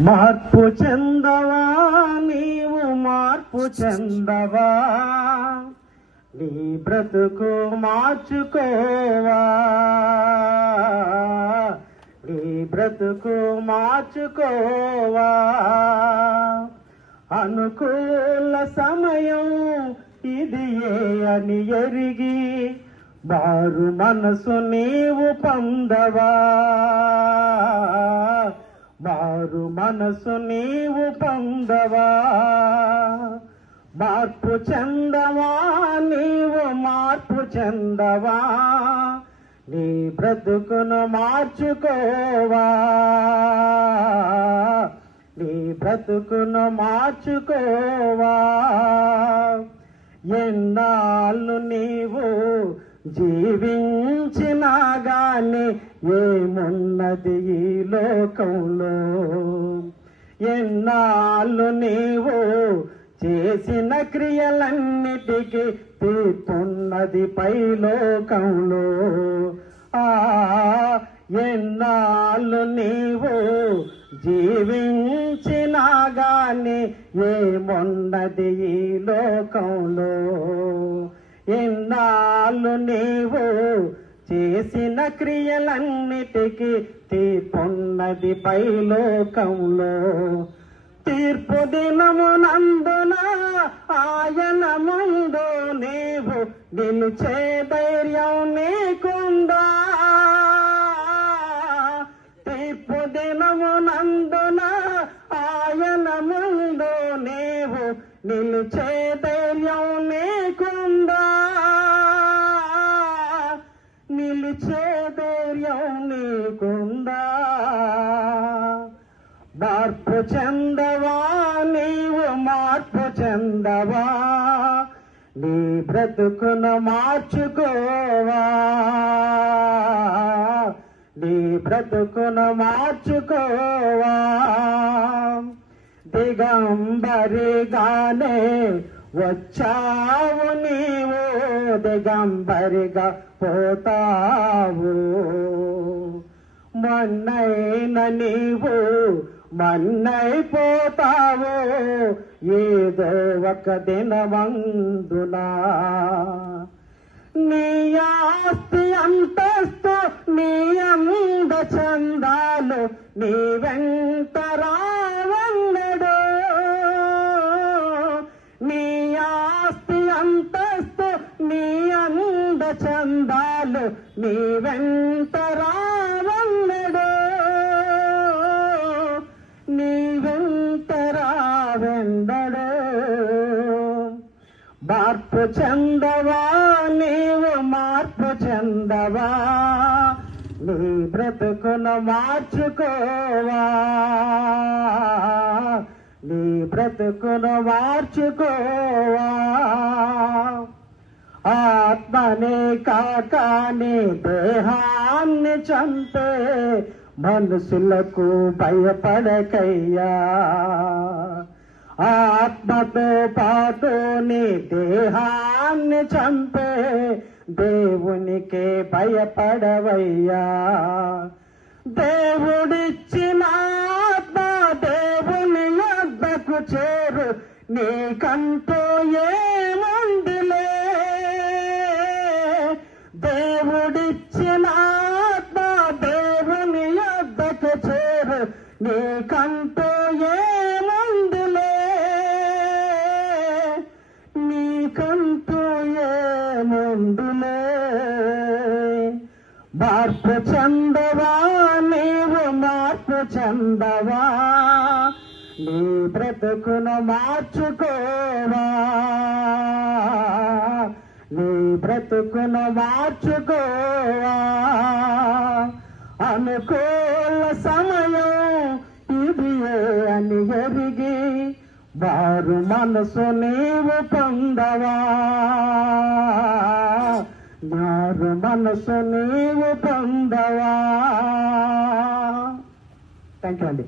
మార్పు చెందవా? నీవు మార్పు చెందవా? నీ బ్రతుకు మార్చుకోవా? నీ బ్రతుకు మార్చుకోవా? అనుకూల సమయం ఇది ఏ అని ఎరిగి మారు మనసు నీవు పొందవా? మారు మనసు నీవు పొందవా? మార్పు చెందవా? నీవు మార్పు చెందవా? నీ బ్రతుకును మార్చుకోవా? నీ బ్రతుకును మార్చుకోవా? ఎన్నాళ్ళు నీవు జీవించినాగా? గాని ఏమున్నది ఈ లోకంలో? ఎన్నాళ్ళు నీవు చేసిన క్రియలన్నిటికీ తీర్పున్నది పైలోకంలో ఆ ఎన్నాళ్ళు నీవు జీవించినా గాని ఏమున్నది ఈ లోకంలో? ఎన్నాళ్ళు నీవు చేసిన క్రియలన్నిటికీ తీర్పున్నది పైలోకంలో. తీర్పు దినము నందున ఆయన ముందు నీవు నిలిచే ధైర్యం నీకుందా? తీర్పు దినము నందున ఆయన ముందు నీవు నిలిచే ధైర్యం నీ నిలిచే ధైర్యం నీకుందా మార్పు చెందవా? నీవు మార్పు చెందవా? నీ బ్రతుకును మార్చుకోవా? నీ బ్రతుకును మార్చుకోవా? దిగంబరిగానే వచ్చావు నీవు దిగంబరిగా పోతావు. మన్నైన నీవు మన్నైపోతావు. ఏదో ఒక దినమందునా. నీ ఆస్తి అంతస్తు అంతస్తు నీ అంద చందాలు నీ వెంట రావన్నడు. నీ వెంట రావెందడు. మార్పు చెందవా నీవు మార్పు చెందవా? నీ బ్రతుకును మార్చుకోవా? నీ బ్రతుకును మార్చుకోవా? ఆత్మనే కాక నీ దేహాన్ని చంపే మనుషులకు భయపడకయ్యా. ఆత్మతో పాటు నీ దేహాన్ని చంపే దేవునికే భయపడవయ్యా. దేవుడి నీకంటూ ఏముందిలే? దేవుడిచ్చిన ఆత్మ దేవుని యొద్దకు చేరు. నీకంటూ ఏముందిలే? నీకంటూ ఏముందిలే? మార్పు చెందవా బ్రతుకును మార్చుకోవా? నీ బ్రతుకును మార్చుకోవా? అనుకూల సమయం ఇది అని ఎరిగి వారు మనసు నీవు పొందవా? వారు మనసు నీవు పొందవా? థ్యాంక్ యూ అండి.